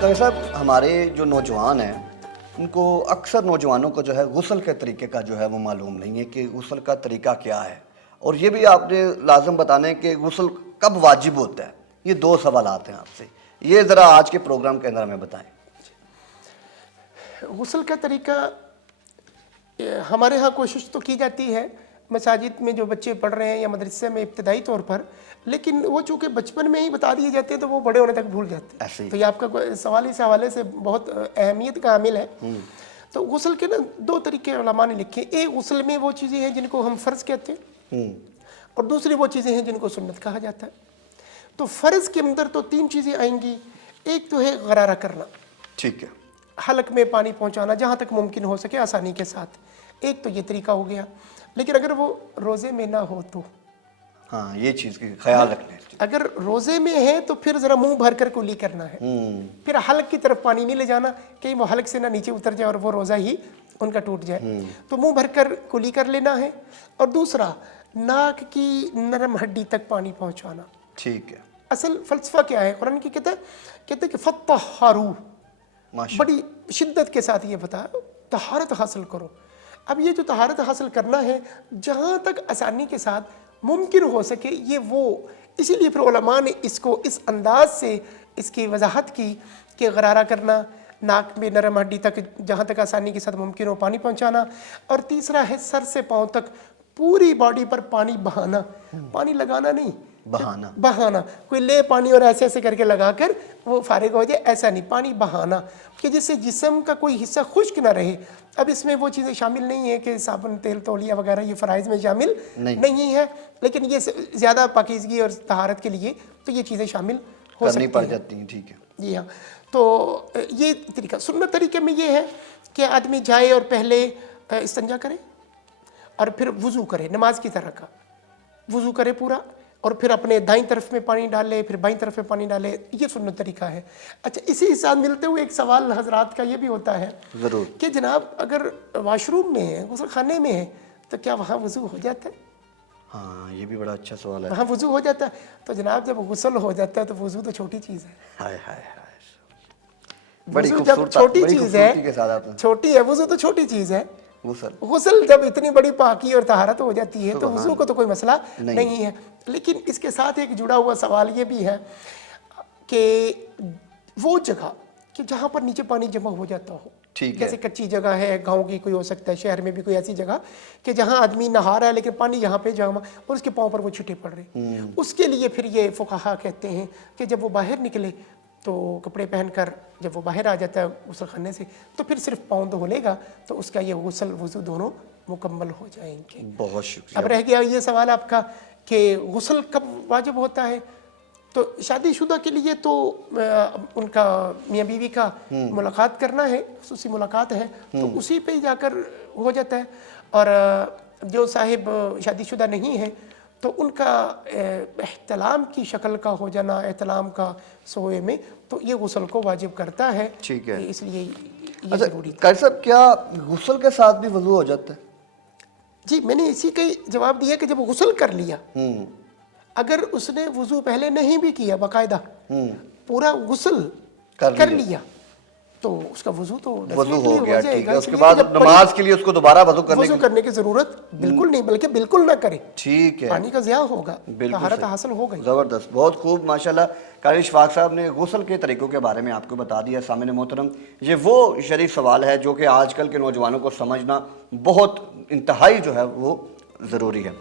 कवि साहब, हमारे जो नौजवान हैं उनको अक्सर नौजवानों को जो है गुस्ल के तरीके का जो है वो मालूम नहीं है कि गुस्ल का तरीका क्या है, और ये भी आपने लाजम बताना है कि गुस्ल कब वाजिब होता है। ये दो सवालात हैं आपसे, ये ज़रा आज के प्रोग्राम के अंदर हमें बताएं। गुस्ल का तरीका हमारे यहाँ कोशिश तो की जाती है मसाजिद में जो बच्चे पढ़ रहे हैं या मदरसे में इब्तदाई तौर पर, लेकिन वो चूँकि बचपन में ही बता दिए जाते हैं तो वो बड़े होने तक भूल जाते हैं। तो ये आपका सवाल इस हवाले से बहुत अहमियत का हामिल है। तो गुस्ल के ना दो तरीके उलमा ने लिखे। एक गुस्ल में वो चीज़ें हैं जिनको हम फ़र्ज़ कहते हैं और दूसरी वो चीज़ें हैं जिनको सुन्नत कहा जाता है। तो फ़र्ज़ के अंदर तो तीन चीज़ें आएंगी। एक तो है गरारा करना, ठीक है, हलक में पानी पहुंचाना जहां तक मुमकिन हो सके आसानी के साथ। एक तो ये तरीका हो गया। लेकिन अगर वो रोज़े में ना हो तो, हाँ, ये चीज़ की ख्याल रखना है। अगर रोज़े में है तो फिर ज़रा मुंह भर कर कुली करना है। फिर हलक की तरफ पानी नहीं ले जाना, कहीं वो हलक से ना नीचे उतर जाए और वो रोज़ा ही उनका टूट जाए। तो मुंह भर कर कुली कर लेना है। और दूसरा, नाक की नरम हड्डी तक पानी पहुंचाना। ठीक है। असल फ़लसफ़ा क्या है कुरान की? कहते कि फत्तहारू, बड़ी शिद्दत के साथ ये बताया तहारत हासिल करो। अब ये जो तहारत हासिल करना है जहाँ तक आसानी के साथ मुमकिन हो सके, ये वो इसीलिए फिर उलमा ने इसको इस अंदाज से इसकी वजाहत की कि गरारा करना, नाक में नरम हड्डी तक जहाँ तक आसानी के साथ मुमकिन हो पानी पहुँचाना, और तीसरा है सर से पाँव तक पूरी बॉडी पर पानी बहाना। पानी लगाना नहीं, बहाना। कोई ले पानी और ऐसे ऐसे करके लगाकर वो फारिग हो जाए, ऐसा नहीं, पानी बहाना कि जिससे जिस्म का कोई हिस्सा खुश्क ना रहे। अब इसमें वो चीज़ें शामिल नहीं है कि साबुन, तेल, तौलिया वगैरह, ये फ़राइज़ में शामिल नहीं है, लेकिन ये ज़्यादा पाकीज़गी और तहारत के लिए तो ये चीज़ें शामिल हो सकती पड़ जाती हैं। ठीक है जी हाँ। तो ये तरीका, सुन्नत तरीके में ये है कि आदमी जाए और पहले इस्तिंजा करे और फिर वज़ू करे, नमाज की तरह का वज़ू करे पूरा, और फिर अपने दाईं तरफ में पानी डाले, फिर बाईं तरफ में पानी डाले। ये सुन्नत तरीका है। अच्छा, इसी के साथ मिलते हुए एक सवाल हजरात का ये भी होता है ज़रूर कि जनाब अगर वॉशरूम में है, गुस्ल खाने में है, तो क्या वहाँ वज़ू हो जाता है? हाँ, ये भी बड़ा अच्छा सवाल है। वहाँ वज़ू हो जाता है? तो जनाब जब गुस्ल हो जाता है तो वज़ू तो छोटी चीज़ है। हाय हाय हाय, बड़ी खूबसूरत, छोटी चीज़ है, छोटी है वज़ू तो छोटी चीज़ है। गुस्ल जब इतनी बड़ी पाकी और तहारत हो जाती है तो वज़ू को तो कोई मसला नहीं है। लेकिन इसके साथ एक जुड़ा हुआ सवाल ये भी है कि वो जगह कि जहाँ पर नीचे पानी जमा हो जाता हो, जैसे कच्ची जगह है, गांव की कोई हो सकता है, शहर में भी कोई ऐसी जगह कि जहाँ आदमी नहा रहा है लेकिन पानी यहाँ पे जमा और उसके पाँव पर वो छींटे पड़ रहे, उसके लिए फिर ये फुक़हा कहते हैं कि जब वो बाहर निकले तो कपड़े पहनकर जब वो बाहर आ जाता है गुस्ल खाने से, तो फिर सिर्फ पाँव धुलेगा तो उसका ये गुस्ल वज़ू दोनों मुकम्मल हो जाएंगे। बहुत शुक्रिया। अब रह गया ये सवाल आपका कि गुस्ल कब वाजिब होता है। तो शादीशुदा के लिए तो उनका मियाँ बीवी का मुलाकात करना है, खुसूसी मुलाकात है, तो उसी पे ही जाकर हो जाता है। और जो साहिब शादीशुदा नहीं है तो उनका एहतलाम की शक्ल का हो जाना, एहतलाम का सोए में, तो ये गुस्ल को वाजिब करता है। ठीक है, इसलिए ये ज़रूरी है। साहब, क्या गुस्ल के साथ भी वज़ू हो जाता है? जी, मैंने इसी का जवाब दिया कि जब गुस्ल कर लिया, अगर उसने वज़ू पहले नहीं भी किया, बाकायदा पूरा गुस्ल कर लिया, तो उसका वज़ू तो हो गया। ठीक है, उसके बाद नमाज के लिए उसको दोबारा वज़ू करने की ज़रूरत बिल्कुल नहीं, बल्कि बिल्कुल ना करे। ठीक है, पानी का ज़िया होगा, तहारत हासिल हो गई। ज़बरदस्त, बहुत खूब, माशाल्लाह। कारी इशफाक साहब ने गुस्ल के तरीक़ों के बारे में आपको बता दिया। सामने मोहतरम, ये वो शरीफ सवाल है जो कि आजकल के नौजवानों को समझना बहुत इंतहाई जो है वो ज़रूरी है।